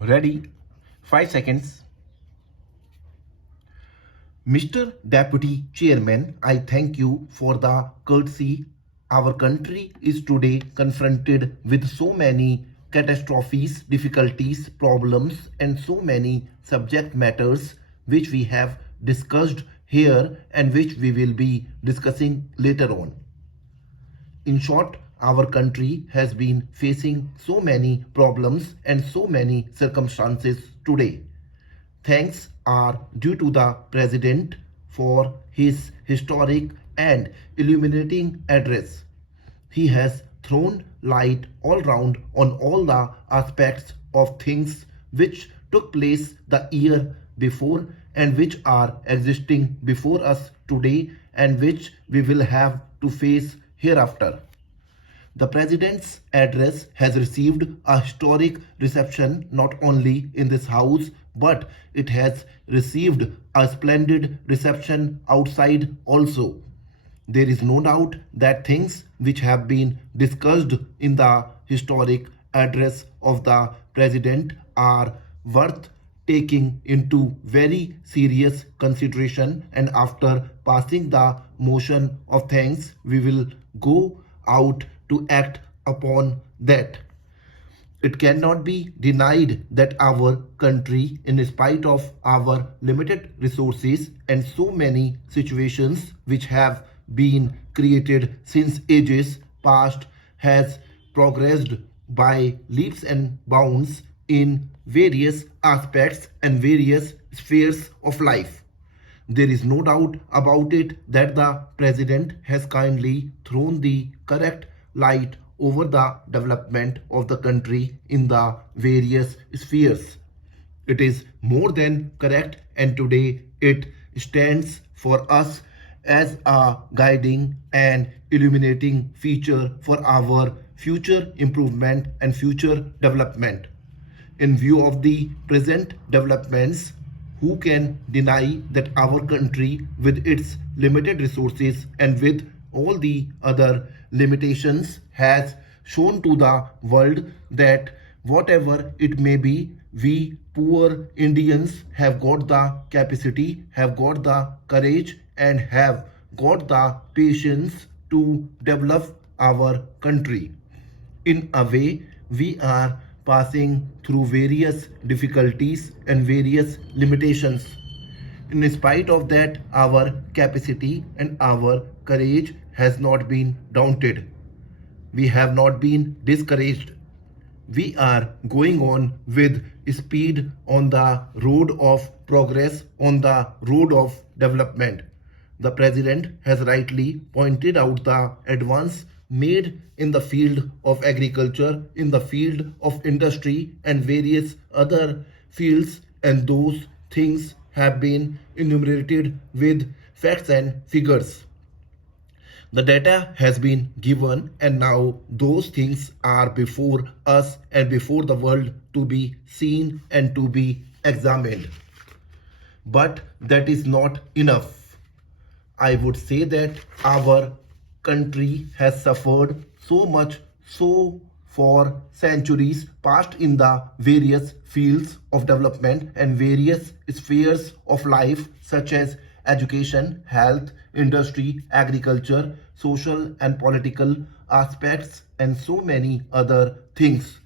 Ready? 5 seconds. Mr. Deputy Chairman, I thank you for the courtesy. Our country is today confronted with so many catastrophes, difficulties, problems, and so many subject matters which we have discussed here and which we will be discussing later on. In short, our country has been facing so many problems and so many circumstances today. Thanks are due to the President for his historic and illuminating address. He has thrown light all round on all the aspects of things which took place the year before and which are existing before us today and which we will have to face hereafter. The President's address has received a historic reception not only in this house but it has received a splendid reception outside also. There is no doubt that things which have been discussed in the historic address of the President are worth taking into very serious consideration, and after passing the motion of thanks we will go out to act upon that. It cannot be denied that our country, in spite of our limited resources and so many situations which have been created since ages past, has progressed by leaps and bounds in various aspects and various spheres of life. There is no doubt about it that the President has kindly thrown the correct light over the development of the country in the various spheres. It is more than correct, and today it stands for us as a guiding and illuminating feature for our future improvement and future development. In view of the present developments, who can deny that our country, with its limited resources and with all the other limitations, has shown to the world that whatever it may be, we poor Indians have got the capacity, have got the courage, and have got the patience to develop our country. In a way, we are passing through various difficulties and various limitations. In spite of that, our capacity and our courage has not been daunted. We have not been discouraged. We are going on with speed on the road of progress, on the road of development. The President has rightly pointed out the advance made in the field of agriculture, in the field of industry, and various other fields, and those things have been enumerated with facts and figures. The data has been given, and now those things are before us and before the world to be seen and to be examined. But that is not enough. I would say that our country has suffered so much so for centuries past in the various fields of development and various spheres of life such as education, health, industry, agriculture, social and political aspects, and so many other things.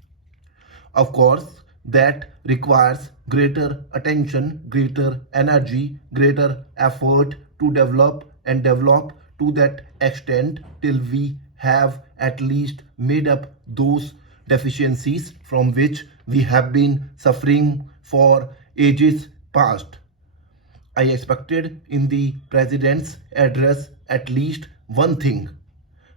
Of course, that requires greater attention, greater energy, greater effort to develop and develop to that extent till we have at least made up those deficiencies from which we have been suffering for ages past. I expected in the President's address at least one thing: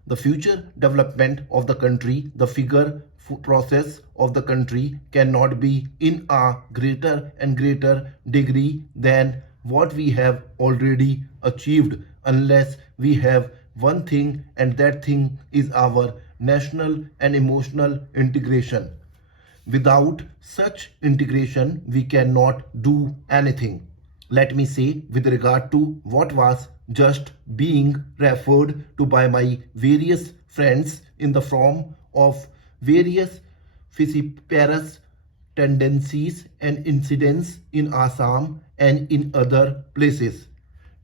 the future development of the country, the figure process of the country cannot be in a greater and greater degree than what we have already achieved unless we have one thing, and that thing is our national and emotional integration. Without such integration, we cannot do anything. Let me say, with regard to what was just being referred to by my various friends in the form of various fissiparous tendencies and incidents in Assam and in other places.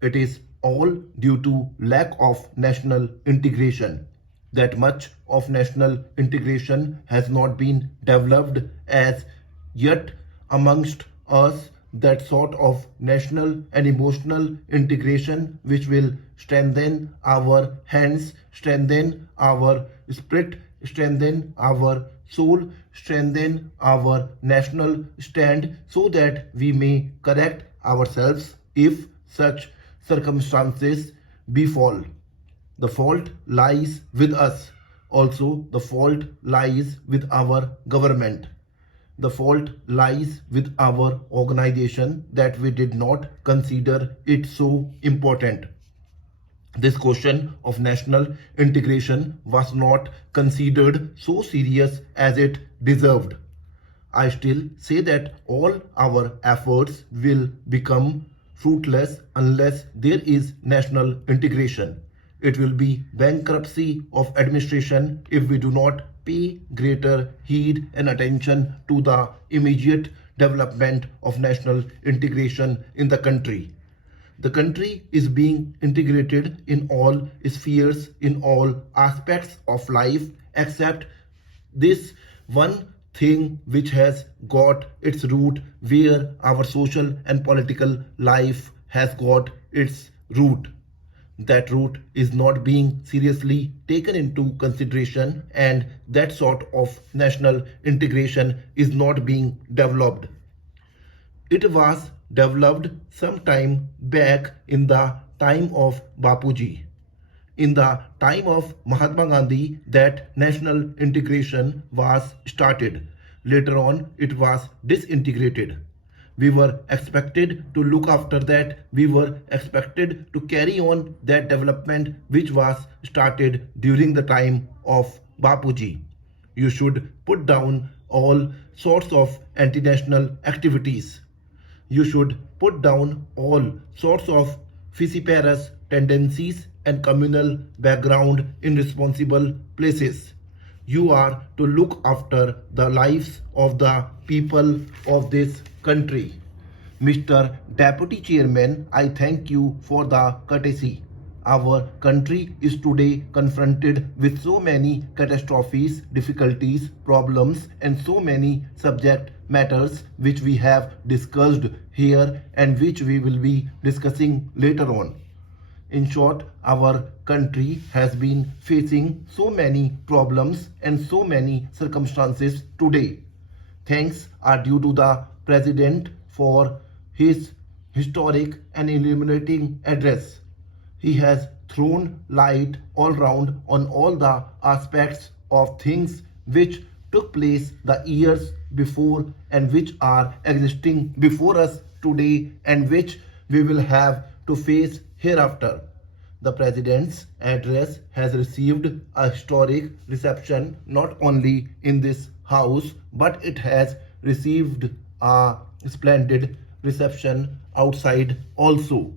It is all due to lack of national integration. That much of national integration has not been developed as yet amongst us, that sort of national and emotional integration which will strengthen our hands, strengthen our spirit, strengthen our soul, strengthen our national stand, so that we may correct ourselves if such circumstances befall. The fault lies with us. Also, the fault lies with our government. The fault lies with our organization that we did not consider it so important. This question of national integration was not considered so serious as it deserved. I still say that all our efforts will become fruitless unless there is national integration. It will be bankruptcy of administration if we do not pay greater heed and attention to the immediate development of national integration in the country. The country is being integrated in all spheres, in all aspects of life, except this one thing which has got its root where our social and political life has got its root. That root is not being seriously taken into consideration, and that sort of national integration is not being developed. It was developed some time back in the time of Bapuji. In the time of Mahatma Gandhi, that national integration was started. Later on, it was disintegrated. We were expected to look after that. We were expected to carry on that development which was started during the time of Bapuji. You should put down all sorts of anti-national activities. You should put down all sorts of fissiparous tendencies and communal background in responsible places. You are to look after the lives of the people of this country. Mr. Deputy Chairman, I thank you for the courtesy. Our country is today confronted with so many catastrophes, difficulties, problems, and so many subject matters which we have discussed here and which we will be discussing later on. In short, our country has been facing so many problems and so many circumstances today. Thanks are due to the President for his historic and illuminating address. He has thrown light all round on all the aspects of things which took place the years before and which are existing before us today and which we will have to face hereafter. The President's address has received a historic reception not only in this house, but it has received a splendid reception outside also.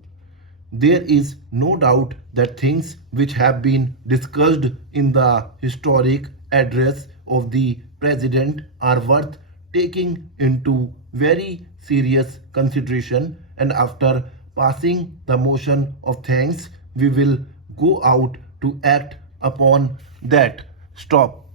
There is no doubt that things which have been discussed in the historic address of the President are worth taking into very serious consideration, and after passing the motion of thanks, we will go out to act upon that. Stop.